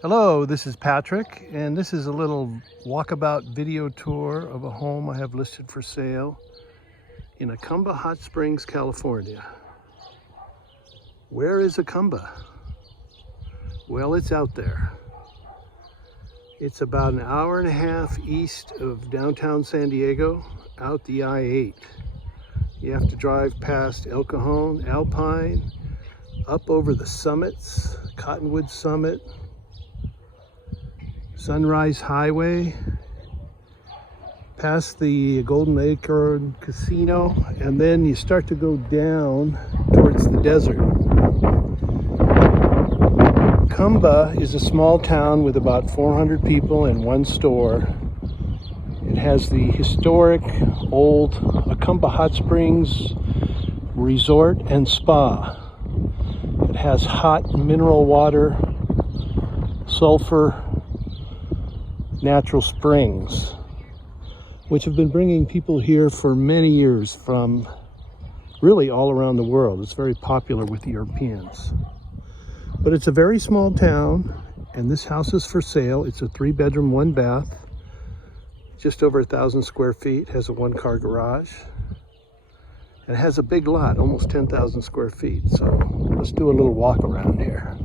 Hello, this is Patrick, and this is a little walkabout video tour of a home I have listed for sale in Jacumba Hot Springs, California. Where is Jacumba? Well, it's out there. It's about an hour and a half east of downtown San Diego, out the I-8. You have to drive past El Cajon, Alpine, up over the summits, Cottonwood Summit, Sunrise Highway, past the Golden Acre Casino, and then you start to go down towards the desert. Jacumba is a small town with about 400 people and one store. It has the historic old Jacumba Hot Springs Resort and Spa. It has hot mineral water, sulfur, natural springs, which have been bringing people here for many years from really all around the world. It's very popular with Europeans. But it's a very small town, and this house is for sale. It's a 3-bedroom, 1-bath, just over 1,000 square feet, has a 1-car garage, and it has a big lot, almost 10,000 square feet. So let's do a little walk around here.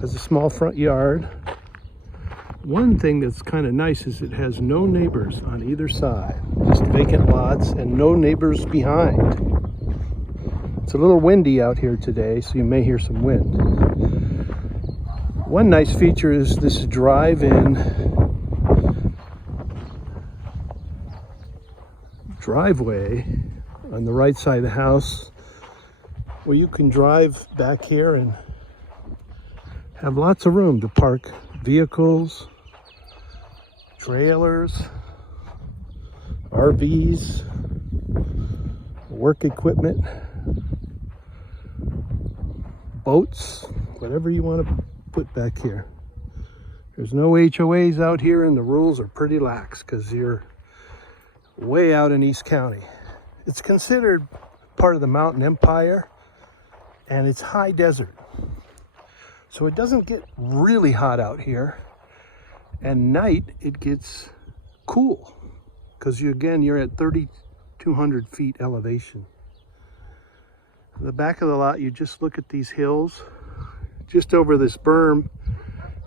Has a small front yard. One thing that's kind of nice is it has no neighbors on either side, just vacant lots and no neighbors behind. It's a little windy out here today, so you may hear some wind. One nice feature is this drive-in driveway on the right side of the house, where you can drive back here and have lots of room to park vehicles, trailers, RVs, work equipment, boats, whatever you want to put back here. There's no HOAs out here, and the rules are pretty lax because you're way out in East County. It's considered part of the Mountain Empire, and it's high desert. So it doesn't get really hot out here, and night it gets cool because you're at 3,200 feet elevation. The back of the lot, you just look at these hills. Just over this berm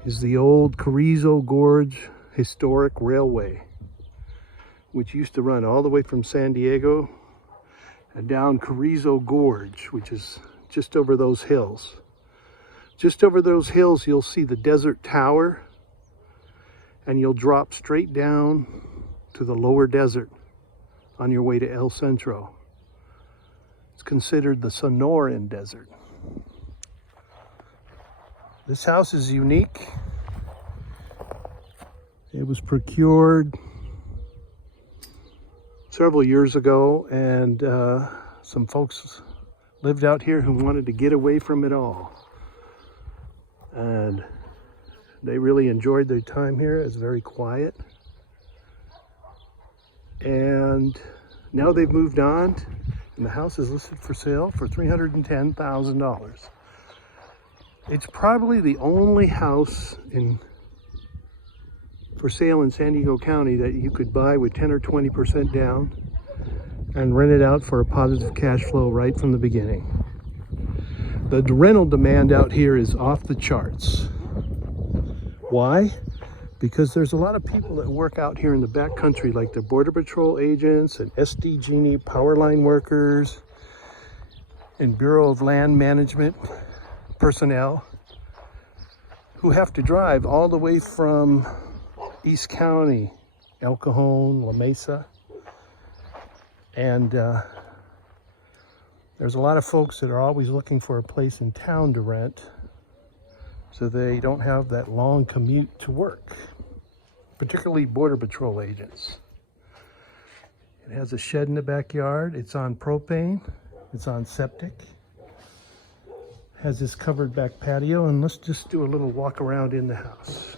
is the old Carrizo Gorge Historic Railway, which used to run all the way from San Diego and down Carrizo Gorge, which is just over those hills. Just over those hills, you'll see the Desert Tower, and you'll drop straight down to the lower desert on your way to El Centro. It's considered the Sonoran Desert. This house is unique. It was procured several years ago, and some folks lived out here who wanted to get away from it all. And they really enjoyed their time here. It's very quiet. And now they've moved on, and the house is listed for sale for $310,000. It's probably the only house for sale in San Diego County that you could buy with 10 or 20% down and rent it out for a positive cash flow right from the beginning. The rental demand out here is off the charts. Why? Because there's a lot of people that work out here in the back country, like the Border Patrol agents and SDG&E power line workers and Bureau of Land Management personnel, who have to drive all the way from East County, El Cajon, La Mesa, and there's a lot of folks that are always looking for a place in town to rent so they don't have that long commute to work, particularly Border Patrol agents. It has a shed in the backyard. It's on propane. It's on septic. Has this covered back patio, and let's just do a little walk around in the house.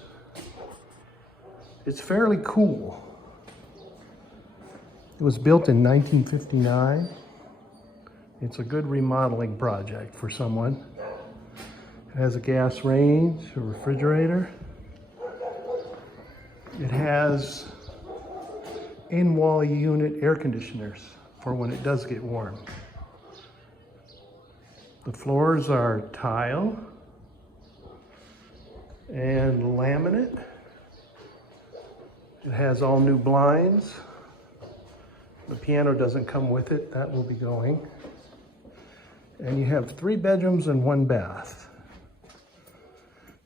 It's fairly cool. It was built in 1959. It's a good remodeling project for someone. It has a gas range, a refrigerator. It has in-wall unit air conditioners for when it does get warm. The floors are tile and laminate. It has all new blinds. The piano doesn't come with it, that will be going. And you have 3 bedrooms and 1 bath.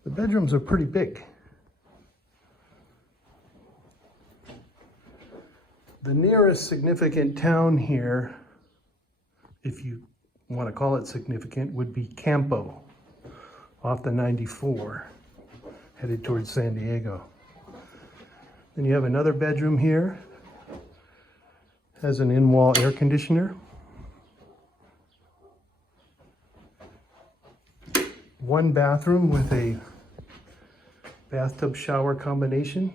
The bedrooms are pretty big. The nearest significant town here, if you want to call it significant, would be Campo, off the 94, headed towards San Diego. Then you have another bedroom here, has an in-wall air conditioner. 1 bathroom with a bathtub shower combination.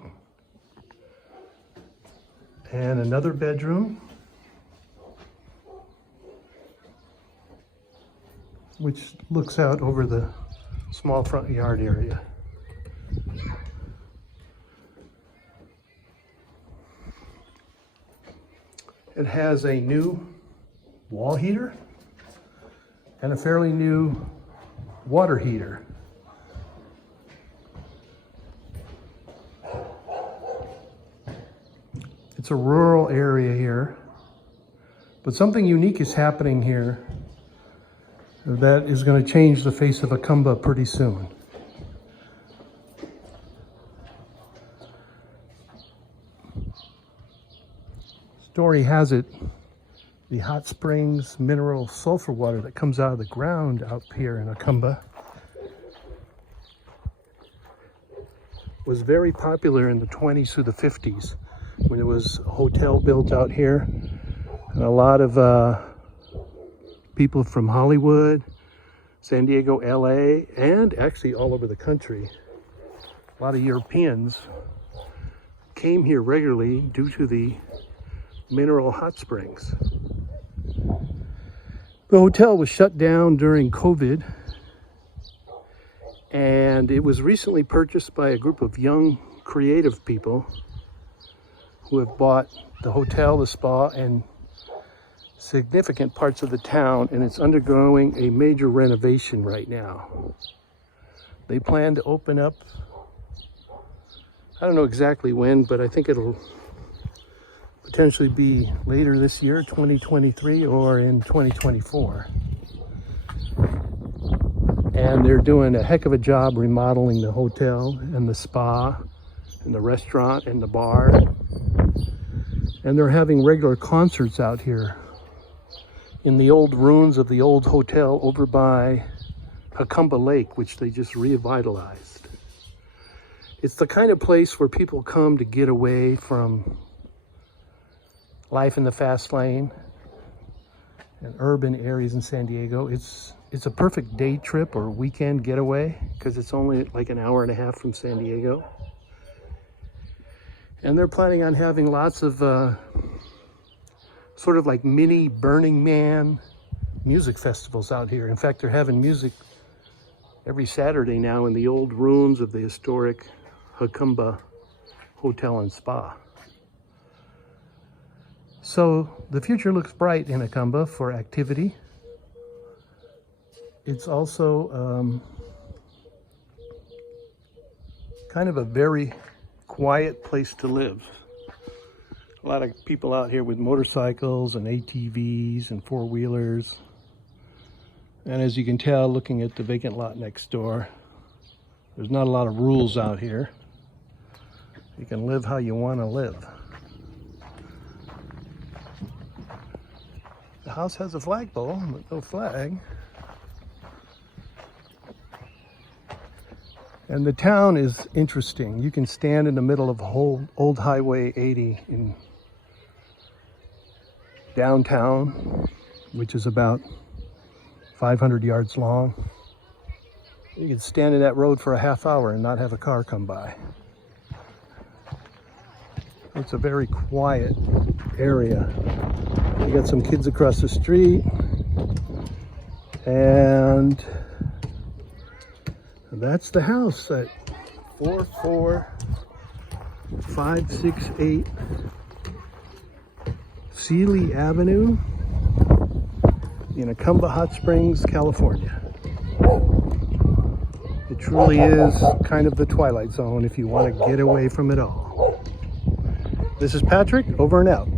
And another bedroom, which looks out over the small front yard area. It has a new wall heater and a fairly new water heater. It's a rural area here, but something unique is happening here that is going to change the face of Jacumba pretty soon. Story has it, the hot springs mineral sulfur water that comes out of the ground out here in Jacumba was very popular in the 20s through the 50s when there was a hotel built out here. And a lot of people from Hollywood, San Diego, LA, and actually all over the country, a lot of Europeans came here regularly due to the mineral hot springs. The hotel was shut down during COVID, and it was recently purchased by a group of young creative people who have bought the hotel, the spa, and significant parts of the town, and it's undergoing a major renovation right now. They plan to open up, I don't know exactly when, but I think it'll potentially be later this year, 2023, or in 2024. And they're doing a heck of a job remodeling the hotel and the spa and the restaurant and the bar. And they're having regular concerts out here in the old ruins of the old hotel over by Jacumba Lake, which they just revitalized. It's the kind of place where people come to get away from life in the fast lane and urban areas in San Diego. It's a perfect day trip or weekend getaway because it's only like an hour and a half from San Diego. And they're planning on having lots of sort of like mini Burning Man music festivals out here. In fact, they're having music every Saturday now in the old ruins of the historic Jacumba Hotel and Spa. So the future looks bright in Jacumba for activity. It's also kind of a very quiet place to live. A lot of people out here with motorcycles and ATVs and four-wheelers. And as you can tell, looking at the vacant lot next door, there's not a lot of rules out here. You can live how you want to live. The house has a flagpole, but no flag. And the town is interesting. You can stand in the middle of old Highway 80 in downtown, which is about 500 yards long. You can stand in that road for a half hour and not have a car come by. It's a very quiet area. You got some kids across the street, and And that's the house at 44568 Seeley Avenue in Jacumba Hot Springs, California. It truly is kind of the Twilight Zone if you want to get away from it all. This is Patrick, over and out.